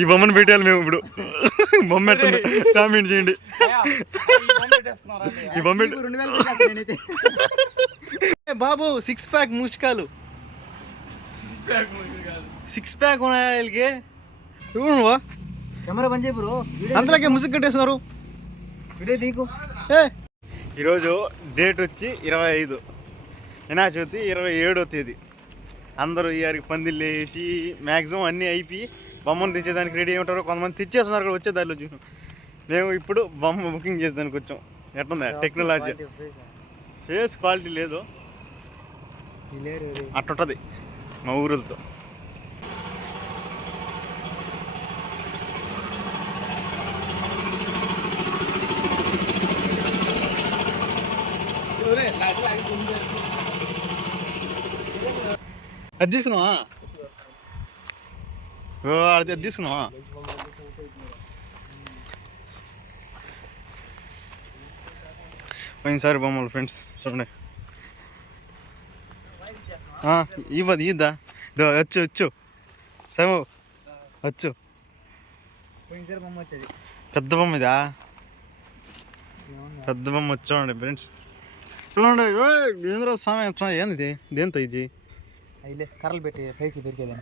ఈ బొమ్మను పెట్టాలి మేము ఇప్పుడు. బొమ్మ పెట్టండి, కామెంట్ చేయండి. ఈ బొమ్మ బాబు 6 ప్యాక్ ముష్కాలు, 6 ప్యాక్ ఉన్నాయా? కెమెరా బంద్ చేయి బ్రో, అందులోకే ముసుగు కట్టేస్తున్నారు. వీడియో తీకు. ఈరోజు డేట్ వచ్చి 25, వినాయక చవితి 27వ తేదీ. అందరూ ఇయర్కి పందిళ్ళు వేసి మ్యాక్సిమం అన్నీ అయిపోయి బొమ్మను తెచ్చేదానికి రెడీ అయి ఉంటారు. కొంతమంది తెచ్చేస్తున్నారు కూడా వచ్చే దారిలో చూసాం. మేము ఇప్పుడు బొమ్మ బుకింగ్ చేసేదానికి వచ్చాం. ఎట్లుందా టెక్నాలజీ? ఫేస్ క్వాలిటీ లేదు, అట్టుంటుంది మా ఊరులతో. అది తీసుకుందామా? అది తీసుకుందామా? పోయినసారి బొమ్మలు ఫ్రెండ్స్ చూడండి. ఇవ్వదు ఇద్దా వచ్చు వచ్చు సమో వచ్చు. పెద్ద బొమ్మ ఇదా? పెద్ద బొమ్మ వచ్చామండి ఫ్రెండ్స్. చూడండి ఏంద్ర స్వామి, ఏంది ఇదేంత ఇది? కర్రలు పెట్టి పైకి పెరికేది.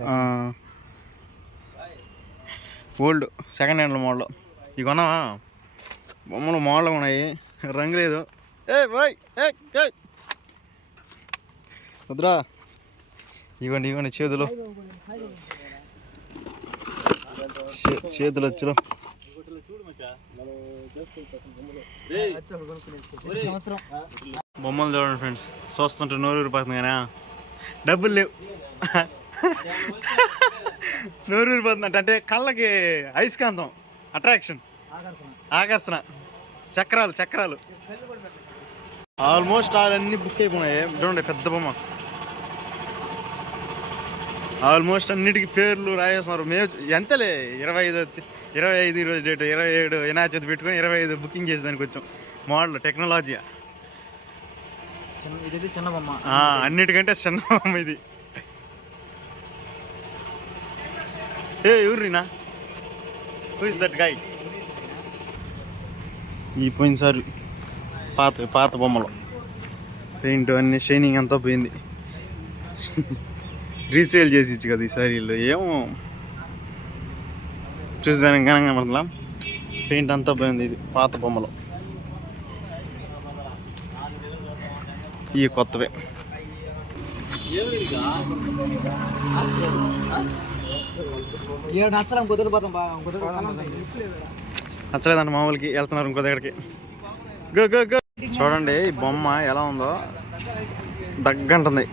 ఓల్డ్ సెకండ్ హ్యాండ్లో మోడల్. ఇవి కొన్నావా? బొమ్మలు మోడల్ ఉన్నాయి, రంగు లేదు. వద్దురా. ఇవ్వండి ఇవ్వండి చేతులు, చేతులు వచ్చులో. బొమ్మలు చూడండి ఫ్రెండ్స్, చూస్తుంటే నోరు ఊరిపోతుంది కానీ డబ్బులు లేవు. నోరు ఊరిపోతుంది అంటే కళ్ళకి అయస్కాంతం, అట్రాక్షన్, ఆకర్షణ, చక్రాలు ఆల్మోస్ట్ అన్నీ బుక్ అయిపోయినాయి. చూడండి పెద్ద బొమ్మ, ఆల్మోస్ట్ అన్నిటికీ పేర్లు రాయేస్తున్నారు. మేము ఎంతలే 25 ఈరోజు డేట్ 27 వినాయక చవితి పెట్టుకొని 25 బుకింగ్ చేసేదానికి వచ్చాం. మోడల్ టెక్నాలజీ చిన్న బొమ్మ, అన్నిటికంటే చిన్న బొమ్మ ఇది. ఎవరినా హూ ఇస్ దట్ గాయ్? ఈ పోయినసారి పాత బొమ్మలు పెయింట్ అన్ని షైనింగ్ అంతా పోయింది. రీసేల్ చేసి ఇచ్చు కదా ఈసారి వీళ్ళు. ఏమో చూసేదానికి ఘనంగా పడతాం, పెయింట్ అంతా పోయింది. ఇది పాత బొమ్మలు, ఈ కొత్తవే. నచ్చలేదంట మా వాళ్ళకి, వెళ్తున్నారు ఇంకో దగ్గరికి. Go go go. చూడండి ఈ బొమ్మ ఎలా ఉందో, దగ్గంటుంది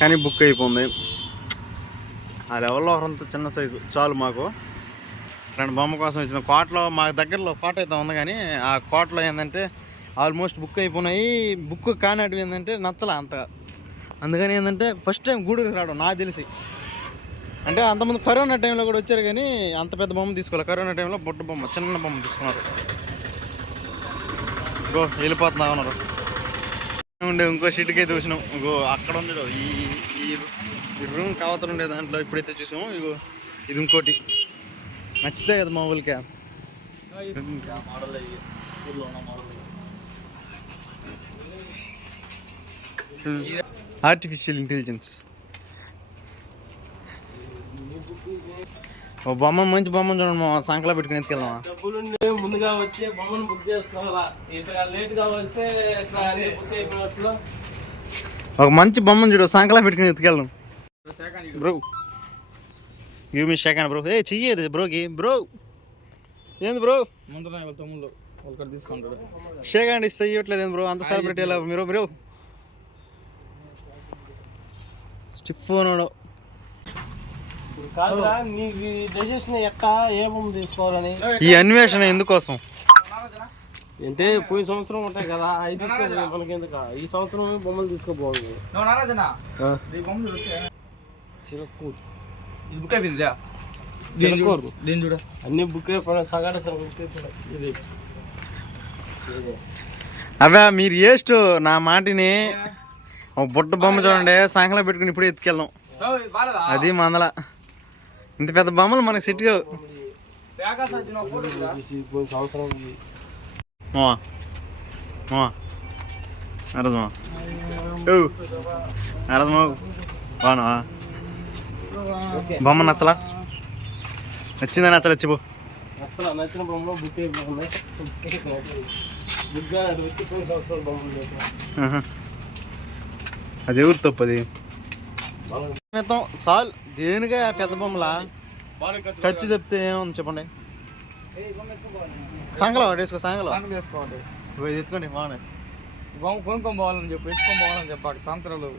కానీ బుక్ అయిపోయింది. ఆ లెవెల్లో ఒకరంత చిన్న సైజు చాలు మాకు. రెండు బొమ్మ కోసం ఇచ్చిన కోటలో, మా దగ్గరలో కోట అయితే ఉంది కానీ ఆ కోటలో ఏంటంటే ఆల్మోస్ట్ బుక్ అయిపోయినాయి. బుక్ కానిటివి ఏంటంటే నచ్చలే అంతగా. అందుకని ఏంటంటే ఫస్ట్ టైం గూడూరు రావడం నాకు తెలిసి. అంటే అంతమంది కరోనా టైంలో కూడా వచ్చారు కానీ అంత పెద్ద బొమ్మ తీసుకోవాలి. కరోనా టైంలో బొట్టు బొమ్మ, చిన్న బొమ్మ తీసుకున్నారు. గో వెళ్ళిపోతున్నా ఉన్నారు. ఉండే ఇంకో షీట్కి అయితే చూసినాం. ఇంకో అక్కడ ఉంది ఈ రూమ్ కావతలు ఉండే దాంట్లో ఇప్పుడైతే చూసాము. ఇగో ఇది ఇంకోటి నచ్చితే కదా మా ఊళ్ళకి. Artificial intelligence. ఓ బొమ్మ, మంచి బొమ్మను చూడండి మా సంకలో పెట్టుకుని ఎత్తుకెళ్దామా? ముందుగా వచ్చి బొమ్మను బుక్ చేసుకోవాలా, లేట్గా వస్తే ఒక మంచి బొమ్మను చూడు, సంకలో పెట్టుకుని ఎత్తుకెళ్దాం. Bro give me second bro. చెయ్యేది బ్రోకి. బ్రో ఏంది బ్రో? ముందు తమ్ముళ్ళు ఒకటి తీసుకుంటాడు. షేక్ ఇస్తే ఇవ్వట్లేదు ఏంది బ్రో? అంత సెలబ్రిటీ ఎలా మీరు బ్రో? స్టిఫ్ ఉన్నాడు. ఈ అన్వేషణ ఎందుకోసం అంటే పోయిన సంవత్సరం ఉంటాయి కదా, అవి తీసుకోవాలి మనకి ఎందుకు? ఈ సంవత్సరం బొమ్మలు తీసుకోబోతుంది. అన్ని బుక్ అయిపోయినా సగాడు ఇది. అవే మీరు వేస్ట్ నా మాటిని. బుట్ట బొమ్మ చూడండి, సాయంకాలం పెట్టుకుని ఇప్పుడు ఎత్తుకెళ్దాం. అది మందల ఇంత పెద్ద బొమ్మలు మనకి సెట్గా పోయిన సంవత్సరం అరదమా అరదమా బాగున్నా బొమ్మ నచ్చలా నచ్చిందా నచ్చలా చెప్పు నచ్చిన బొమ్మలో బుక్ అయిపోయింది బుక్గా వచ్చి పోయిన సంవత్సరాలు బొమ్మలు అది ఎవరు తప్పది సాల్ దేనిగా పెద్ద బొమ్మలా ఖర్చు చెప్తే ఏముంది చెప్పండి సంగలో వేసుకో సంగలో వేసుకోవాలి ఇది ఎత్తుకోండి బాగున్నాయి బొమ్మ కొనుక్కొని పోవాలని చెప్పి ఎత్తుకొని పోవాలని చెప్పాలి తంత్రాలు.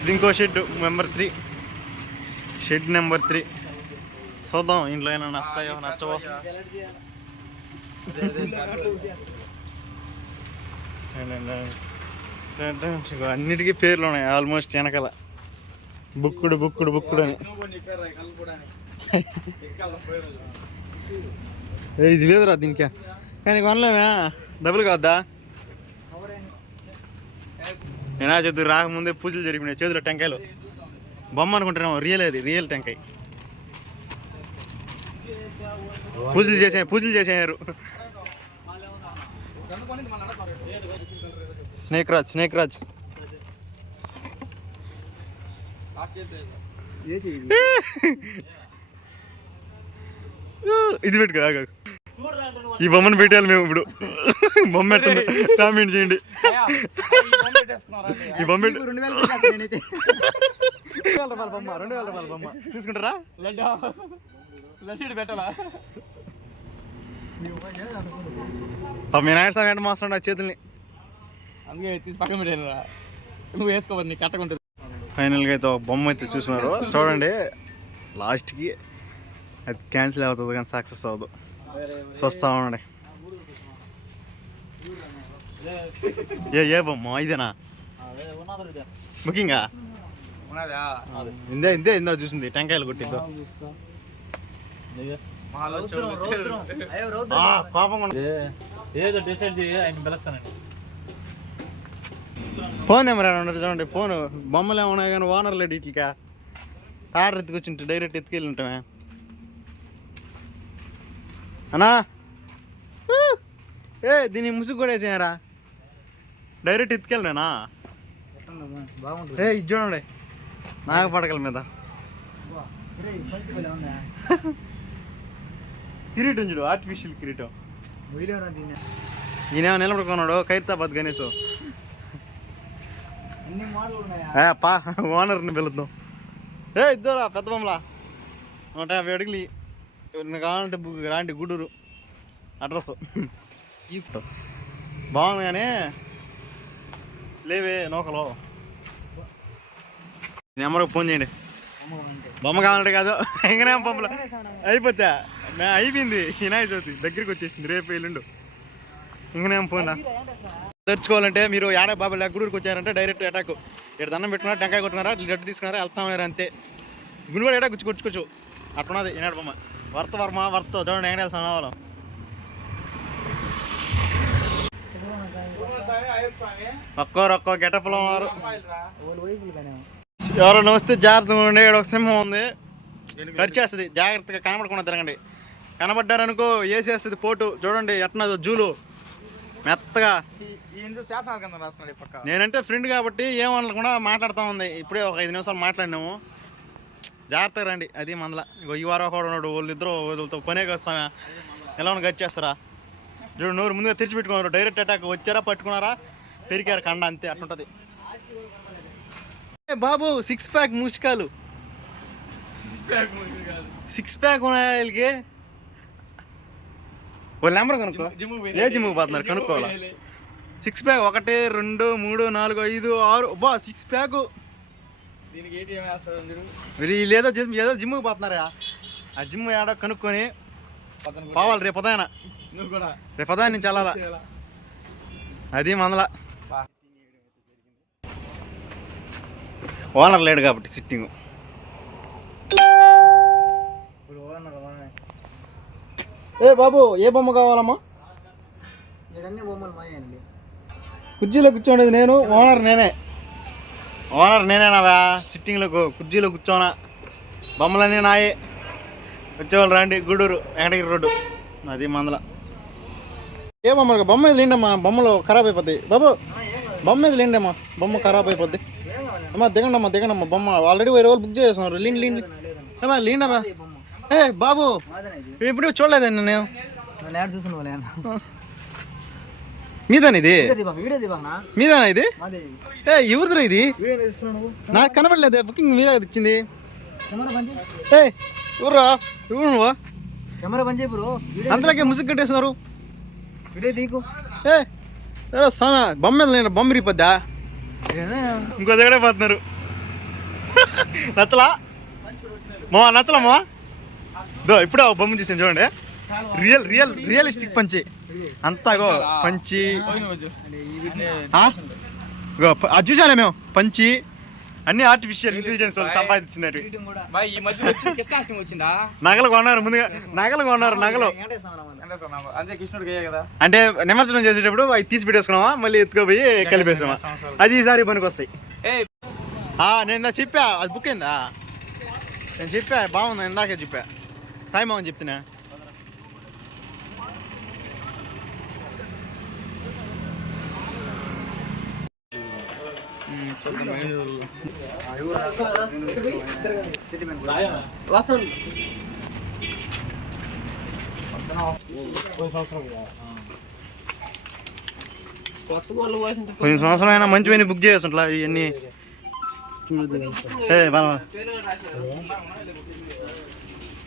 ఇది ఇంకో షెడ్ నెంబర్ 3 చూద్దాం ఇంట్లో ఏమైనా నచ్చుతాయో నచ్చవో. అన్నిటికీ పేర్లు ఉన్నాయి ఆల్మోస్ట్ వెనకాల బుక్కుడు అని. ఇది లేదురా దీనికా కానీ కొనలేమా డబ్బులు కావద్దా? నేనా చేతులు రాకముందే పూజలు జరిగినాయి చేతిలో టెంకాయలు బొమ్మ అనుకుంటున్నాము రియల్ టెంకాయ పూజలు చేసారు. స్నేక్ రాజ్ ఇది పెట్టుకో ఈ బొమ్మను పెట్టాలి మేము ఇప్పుడు. బొమ్మ పెట్టండి కామెంట్ చేయండి. ఈ బొమ్మ 2000 రూపాయల బొమ్మ తీసుకుంటారా? మీ నాయుడు సార్ వెంట మోస్తుండ చేతుల్ని అందుకే తీసి పక్కన పెట్టాను. నువ్వు వేసుకోవాలి నీకు కట్టకుంటుంది. ఫైనల్గా అయితే ఒక బొమ్మ అయితే చూస్తున్నారు చూడండి. లాస్ట్కి అది క్యాన్సిల్ అవుతుంది కానీ సక్సెస్ అవ్వదు. చూస్తా ఉండండి. ఏ బొమ్మ ఇదేనా బుకింగా? ఇందా చూసింది టెంకాయలు కొట్టిందో కోపం. ఏదో డిసైడ్ చేయి ఆయన పిలుస్తానండి. ఫోన్ నెంబర్ ఏమన్నా చూడండి. ఫోన్ బొమ్మలు ఏమన్నా కానీ ఓనర్ లేడు. ఇట్లా ఆర్డర్ ఎత్తుకొచ్చింటే డైరెక్ట్ ఎత్తుకెళ్ళి ఉంటామే అన్నా. దీన్ని ముసుగు కూడా వేసేయరా డైరెక్ట్ ఎత్తుకెళ్ళినా. ఇది చూడండి నాగపడకల మీద కిరీటం చూడు ఆర్టిఫిషియల్ కిరీటం. ఈయన నిలబడుకున్నాడు ఖైరతాబాద్ గణేష్. పా ఓనర్ని పిలుద్దాం. ఇద్దరా పెద్ద బొమ్మలా 150 అడుగులు కావాలంటే రాండి గుడూరు అడ్రస్. బాగుంది కానీ లేవే నౌకలో. నెంబర్కి ఫోన్ చేయండి. బొమ్మ కావాలంటే కాదు ఇంకనే బొమ్మలు అయిపోతా అయిపోయింది. వినాయక చవితి దగ్గరికి వచ్చేసింది రేపు ఎల్లుండు. ఇంకనేం ఫోన్ తెచ్చుకోవాలంటే మీరు ఏడా బాబాయ్ గుడూరుకి వచ్చారంటే డైరెక్ట్ అటాక్. ఇక్కడ దండం పెట్టుకున్నారా టెంకాయ కొట్టుకున్నారా లడ్డు తీసుకున్నారా వెళ్తామన్నారు అంతే. గుడి కూడా ఏడా గుచ్చుకొచ్చుకోవచ్చు అట్టున్నది ఈనాడు బొమ్మ. వర్త చూడండి ఎక్కడ వెళ్తాం రావాలో. ఒక్కో గెటప్లో వారు ఎవరో నమస్తే జాగ్రత్తగా ఉండే. ఇక్కడ ఒక సింహం ఉంది ఖర్చు చేస్తుంది. జాగ్రత్తగా కనబడకుండా తిరగండి. కనబడ్డారనుకో వేసేస్తుంది పోటు. చూడండి ఎట్నదో జూలు మెత్తగా. నేనంటే ఫ్రెండ్ కాబట్టి ఏమనకుండా మాట్లాడుతూ ఉంది. ఇప్పుడే ఒక 5 నిమిషాలు మాట్లాడినాము. జాగ్రత్తగా రండి. అది మందల ఈ వారం కూడా ఉన్నాడు. వాళ్ళిద్దరూ వాళ్ళతో పనే వస్తామా ఎలా ఉన్న గచ్చి చేస్తారా చూడు. నోరు ముందుగా తెరిచిపెట్టుకున్నారు. డైరెక్ట్ అటాక్ వచ్చారా పట్టుకున్నారా పెరికారు కండ అంతే అట్లుంటుంది. బాబు 6 ప్యాక్ ముష్కాలు 6 ప్యాక్ ఉన్నాయి వీళ్ళకి. వాళ్ళ నెంబర్ కనుక్కో. ఏ జిమ్కి పోతున్నారు కనుక్కోవాలా. 6 ప్యాక్ 1 2 3 4 5 6 బా 6 ప్యాక్. వీళ్ళు ఏదో జిమ్కి పోతున్నారా ఆ జిమ్ ఏడో కనుక్కొని పోవాలి. రేపు ఉదయాన నుంచి వెళ్ళాలా. అది మందల ఓనర్ లేడు కాబట్టి సిట్టింగ్. బాబు ఏ బొమ్మ కావాలమ్మా? కుర్చీలో కూర్చోండేది నేను ఓనర్ నేనే. ఓనర్ నేనేనావా, సిట్టింగ్లో కుర్చీలో కూర్చోనా, బొమ్మలన్నీ నాయే. వచ్చేవాళ్ళు రండి, గూడూరు వెంకటగిరి రోడ్డు అది మందల. ఏ బొమ్మ బొమ్మ మీద లేండమ్మా, బొమ్మలు ఖరాబ్ అయిపోద్ది బాబు. బొమ్మ మీద లేండమ్మా, బొమ్మ ఖరాబ్ అయిపోద్ది. అమ్మా దిగండమ్మా బొమ్మ ఆల్రెడీ 20 రోజులు బుక్ చేస్తున్నారు. లీండి ఏమా లేండమ్మా. ఏ బాబు ఎప్పుడు చూడలేదండి నేను. మీదేనా ఇది, మీదేనా ఇది? ఏ ఎవరిదిరా ఇది? నాకు కనపడలేదు. బుకింగ్ మీరే ఇచ్చింది. ఏ ఎవర్రా, ఎవరు నువ్వు? అంతలోకే ముసుగు కట్టేస్తున్నారు. ఏ బొమ్మ మీద లేని బొమ్మ రిపోద్దా? ఇంకో దగ్గరే పోతున్నారు. నచ్చలా నచ్చలమ్మా. దో ఇప్పుడు బొమ్మ చూసాను చూడండి. రియలిస్టిక్ పంచి అంతా గో పంచి అది చూసానే మేము. పంచి అన్ని ఆర్టిఫిషియల్ ఇంటెలిజెన్స్ వాళ్ళు సంపాదించినవి. నగలు కొన్నారు ముందుగా, నగలు అంటే నిమజ్జనం చేసేటప్పుడు అవి తీసి పెట్టేసుకున్నామా, మళ్ళీ ఎత్తుకుపోయి కలిపేసామా. అది ఈసారి పనికి వస్తాయి. నేను చెప్పా అది బుక్ అయిందా, నేను చెప్పా బాగుంది ఇందాకే చెప్పా. సాయి మామని చెప్తున్నా. పోయిన సంవత్సరం అయినా మంచివన్నీ బుక్ చేస్తుంటా ఇవన్నీ.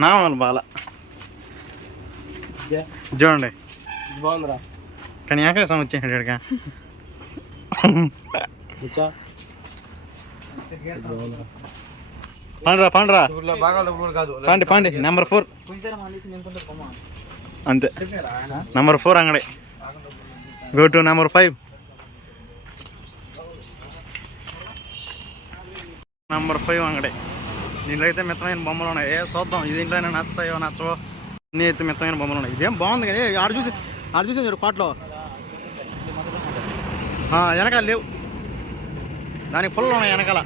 నామాలు బాల చూడండి. కానీ ఏకాసం వచ్చేసాడు ఇక్కడికి. పండ్రా పండి నెంబర్ 4 అంతే. నెంబర్ 4 అంగడి. Go to number 5. నెంబర్ 5 అంగడి. దీంట్లో అయితే మిత్తమైన బొమ్మలు ఉన్నాయి. చూద్దాం దీంట్లో అయినా నచ్చుతాయో నచ్చవో. అన్నీ అయితే మిత్తమైన బొమ్మలు ఉన్నాయి. ఇదేం బాగుంది కానీ ఆడ చూసి చూడు కోటలో వెనకాల లేవు, దానికి పుల్లలు ఉన్నాయి వెనకాల.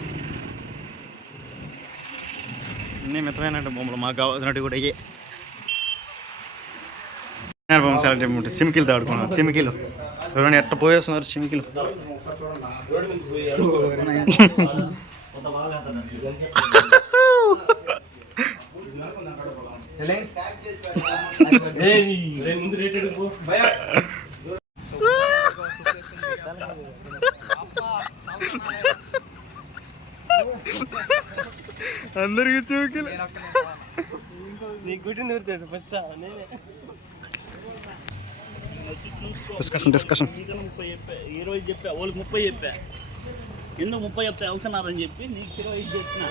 అన్నీ మిత్తమైన బొమ్మలు మాకు కావాల్సినట్టు కూడా అయ్యే. బొమ్మ సెలెక్ట్ చేయమంటే చిమికీలతో ఆడుకున్నాను. చిమికీలు ఎవరైనా ఎట్ట పోయేస్తున్నారు చిమికీలు. అందరికి చిమికీలు. డిస్కషన్ 20 చెప్పా, వాళ్ళకి 30 చెప్పా. ఎందుకు 30 చెప్తే వెళ్తున్నారని చెప్పి నీకు 25 చెప్పిన.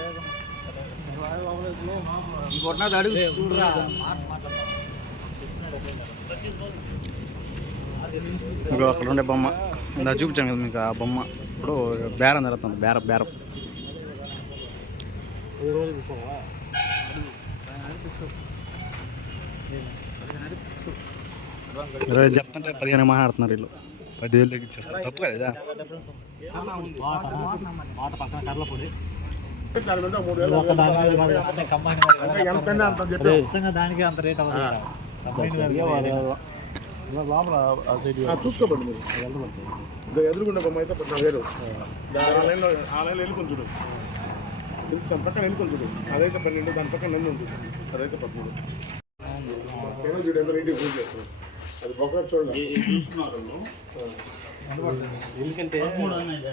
మీకు అక్కడ ఉండే బొమ్మ ఇందా చూపించాను కదా మీకు. ఆ బొమ్మ ఇప్పుడు బేరం జరుగుతుంది. బేరం ఈరోజు చెప్తుంటే 15 మాట్లాడుతున్నారు వీళ్ళు. 10,000 తగ్గించేస్తారు. తప్పు కదా. దానికి అంత రేట్ చూసుకోండి మీరు. ఎదురుకుండా బొమ్మ అయితే 14,000. ఆన్లైన్లో వెళ్ళుకొని చూడు. దాని పక్కన వెళ్ళుకొని చూడు. అదైతే 12, దాని పక్కన నంది ఉంది, అదైతే 13. చూడు ఎంత రేట్ ఫోన్ చేస్తారు. అది ఒకటి చూడండి. ఎందుకంటే 13,000.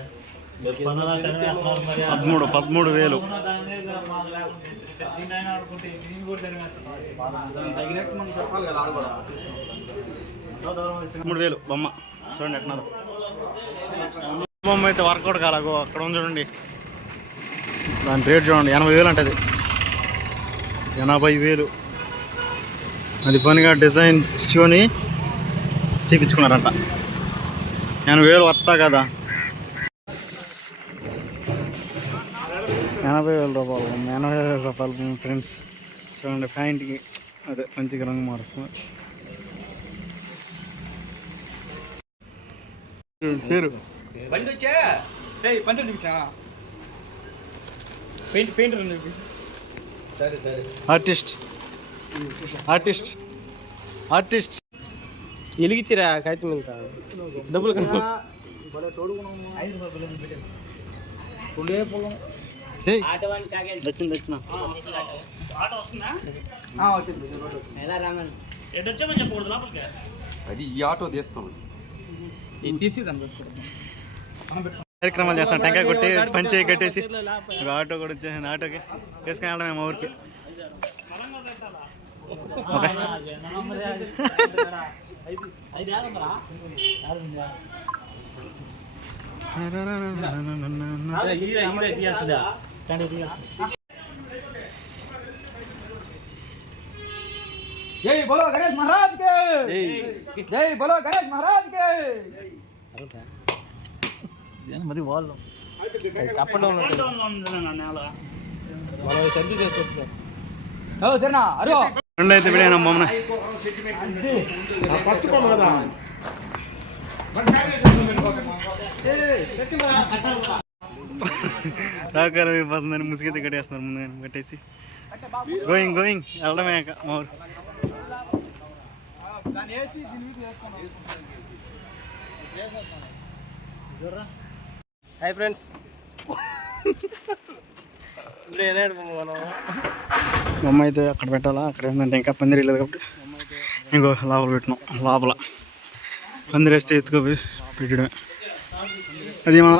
బొమ్మ చూడండి ఎట్లా బొమ్మ అయితే వర్కౌట్ కాలాగో. అక్కడ ఉంది చూడండి, దాని రేట్ చూడండి. 80,000 అంటది. 80,000. అది పనిగా డిజైన్ ఇచ్చుకొని చూపించుకున్నారంట. 80,000 వస్తా కదా. 80,000 రూపాయలు. 80,000 రూపాయలు ఫ్రెండ్స్. చూడండి ప్యాంట్కి అదే మంచిగా రంగు మారుస్తుంది. పేరు పంచలు చూపించా పెయింటర్ అని చెప్పి ఆర్టిస్ట్ ఆర్టిస్ట్ ఆర్టిస్ట్ వెలిగించిరా కాగితం మీద డబ్బులు కన్నా ఏయ్, వచ్చిన ఆటో వస్తుందా ఎటు వచ్చామని చెప్పకూడదు లోపలికి. అది ఈ ఆటో తీస్తాం. తీసి దాన్ని కార్యక్రమాలు చేస్తాం. టెంకాయ కొట్టి పంచి కట్టేసి ఒక ఆటో కూడా వచ్చేసింది. ఆటోకి వేసుకుని వెళ్ళడం మేము ఊరికి. ఓకే జై బోలో గణేష్ మహారాజ్ కే జై బోలో గణేష్ మహారాజ్ కే మరి వాళ్ళు ఫోన్లో ఉంటున్నాను నేల. సరేనా అదో రెండు అయితే విడేనా మమ్మల్ని పట్టుకోము కదా సహకారం అయిపోతుందని ముసుగైతే కట్టేస్తున్నారు. ముందుగా కట్టేసి గోయింగ్ వెళ్ళడమే మా ఊరు. హాయ్ ఫ్రెండ్స్ బొమ్మ అయితే అక్కడ పెట్టాలా, అక్కడ ఏంటంటే ఇంకా పందిరి లేదు కాబట్టి ఇంకో లోపల పెట్టినాం. లోపల పందిరి వేస్తే ఎత్తుకోపోయి పెట్టడమే. అది మన